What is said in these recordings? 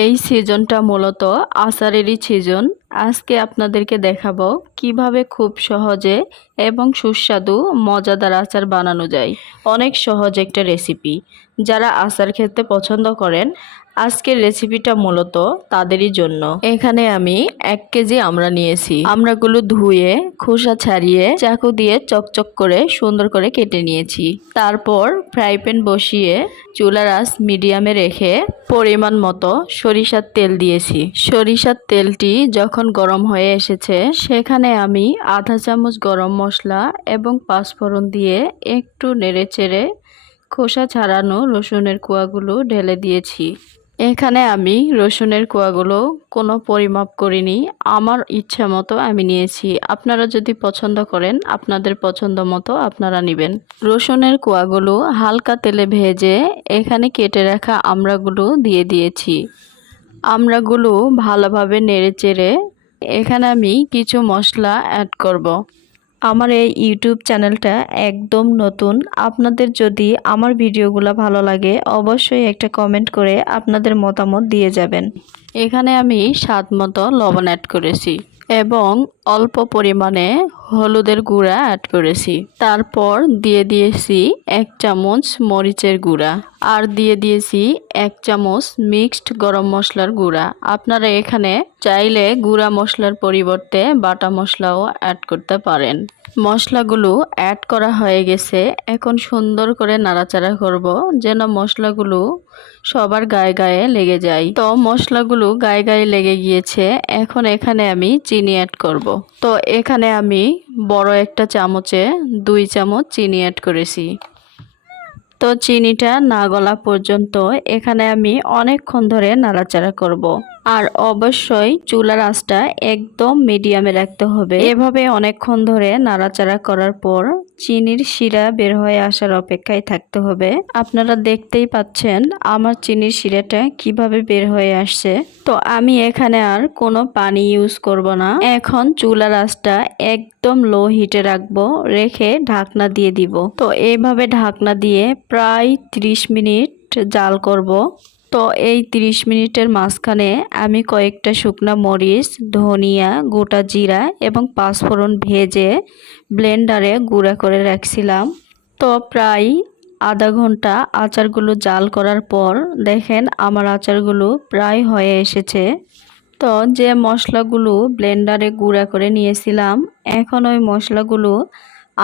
এই সিজনটা মূলত আচারেরই সিজন। আজকে আপনাদেরকে দেখাবো কিভাবে খুব সহজে এবং সুস্বাদু মজাদার আচার বানানো যায়। অনেক সহজ একটা রেসিপি। যারা আচার খেতে পছন্দ করেন, আজকের রেসিপিটা মূলত তাদেরই জন্য। এখানে আমি 1 কেজি আমড়া নিয়েছি। আমড়াগুলো ধুয়ে খোসা ছাড়িয়ে চাকু দিয়ে চকচক করে সুন্দর করে কেটে নিয়েছি। তারপর ফ্রাই প্যান বসিয়ে চুলার আঁচ মিডিয়ামে রেখে পরিমাণ মতো সরিষার তেল দিয়েছি। সরিষার তেলটি যখন গরম হয়ে এসেছে, সেখানে আমি আধা চামচ গরম মশলা এবং পাঁচফোড়ন দিয়ে একটু নেড়েচেড়ে খোসা ছাড়ানো রসুনের কোয়াগুলো ঢেলে দিয়েছি। এখানে আমি রসুনের কোয়াগুলো কোনো পরিমাপ করিনি, আমার ইচ্ছা মতো আমি নিয়েছি। আপনারা যদি পছন্দ করেন, আপনাদের পছন্দ মতো আপনারা নেবেন। রসুনের কোয়াগুলো হালকা তেলে ভেজে এখানে কেটে রাখা আমড়াগুলো দিয়ে দিয়েছি। আমড়াগুলো ভালোভাবে নেড়েচেড়ে এখানে আমি কিছু মশলা অ্যাড করব। আমার এই ইউটিউব চ্যানেলটা একদম নতুন। আপনাদের যদি আমার ভিডিওগুলো ভালো লাগে, অবশ্যই একটা কমেন্ট করে আপনাদের মতামত দিয়ে যাবেন। এখানে আমি স্বাদ মতো লবণ অ্যাড করেছি এবং অল্প পরিমাণে হলুদের গুঁড়া অ্যাড করেছি। তারপর দিয়ে দিয়েছি 1 চামচ মরিচের গুঁড়া আর দিয়ে দিয়েছি 1 চামচ মিক্সড গরম মশলার গুঁড়া। আপনারা এখানে চাইলে গুঁড়া মশলার পরিবর্তে বাটা মশলাও অ্যাড করতে পারেন। মশলাগুলো অ্যাড করা হয়ে গেছে। এখন সুন্দর করে নাড়াচাড়া করব যেন মশলাগুলো সবার গায়ে গায়ে লেগে যায়। তো মশলাগুলো গায়ে গায়ে লেগে গিয়েছে। এখন এখানে আমি চিনি অ্যাড করব। তো এখানে আমি বড় একটা চামচে 2 চামচ চিনি অ্যাড করেছি। তো চিনিটা না গলা পর্যন্ত এখানে আমি অনেকক্ষণ ধরে নাড়াচাড়া করব। আর অবশ্যই চুলার আঁচটা একদম মিডিয়ামে রাখতে হবে। এভাবে অনেকক্ষণ ধরে নাড়াচাড়া করার পর চিনির শিরা বের হয়ে আসার অপেক্ষায় থাকতে হবে। আপনারা দেখতেই পাচ্ছেন আমার চিনির শিরাটা কিভাবে বের হয়ে আসছে। তো আমি এখানে আর কোনো পানি ইউজ করব না। এখন চুলার আঁচটা একদম লো হিটে রাখবো, রেখে ঢাকনা দিয়ে দিব। তো এইভাবে ঢাকনা দিয়ে প্রায় 30 মিনিট জাল করব। তো এই 30 মিনিটের মাঝখানে আমি কয়েকটা শুকনা মরিচ, ধনিয়া, গোটা জিরা এবং পাঁচফোড়ন ভেজে ব্লেন্ডারে গুঁড়া করে রাখছিলাম। তো প্রায় আধা ঘন্টা আচারগুলো জাল করার পর দেখেন আমার আচারগুলো প্রায় হয়ে এসেছে। তো যে মশলাগুলো ব্লেন্ডারে গুঁড়া করে নিয়েছিলাম, এখন ওই মশলাগুলো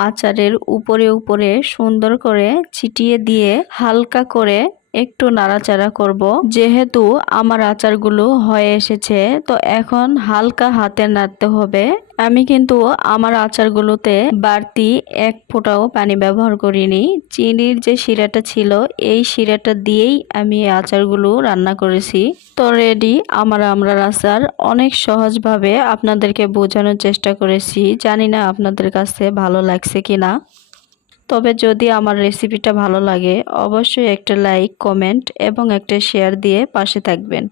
আচারের উপরে উপরে সুন্দর করে ছিটিয়ে দিয়ে হালকা করে একটু নাড়াচাড়া করব। যেহেতু আমার আচারগুলো হয়ে এসেছে, তো এখন হালকা হাতে নাড়তে হবে। আমি কিন্তু আমার আচারগুলোতে বাড়তি 1 ফোঁটাও পানি ব্যবহার করিনি। চিনির যে শিরাটা ছিল, এই শিরাটা দিয়েই আমি আচারগুলো রান্না করেছি। তো রেডি আমার আমড়ার আচার। অনেক সহজভাবে আপনাদেরকে বোঝানোর চেষ্টা করেছি। জানি না আপনাদের কাছে ভালো লাগছে কিনা। তবে যদি আমার রেসিপিটা ভালো লাগে, অবশ্যই একটা লাইক, কমেন্ট এবং একটা শেয়ার দিয়ে পাশে থাকবেন।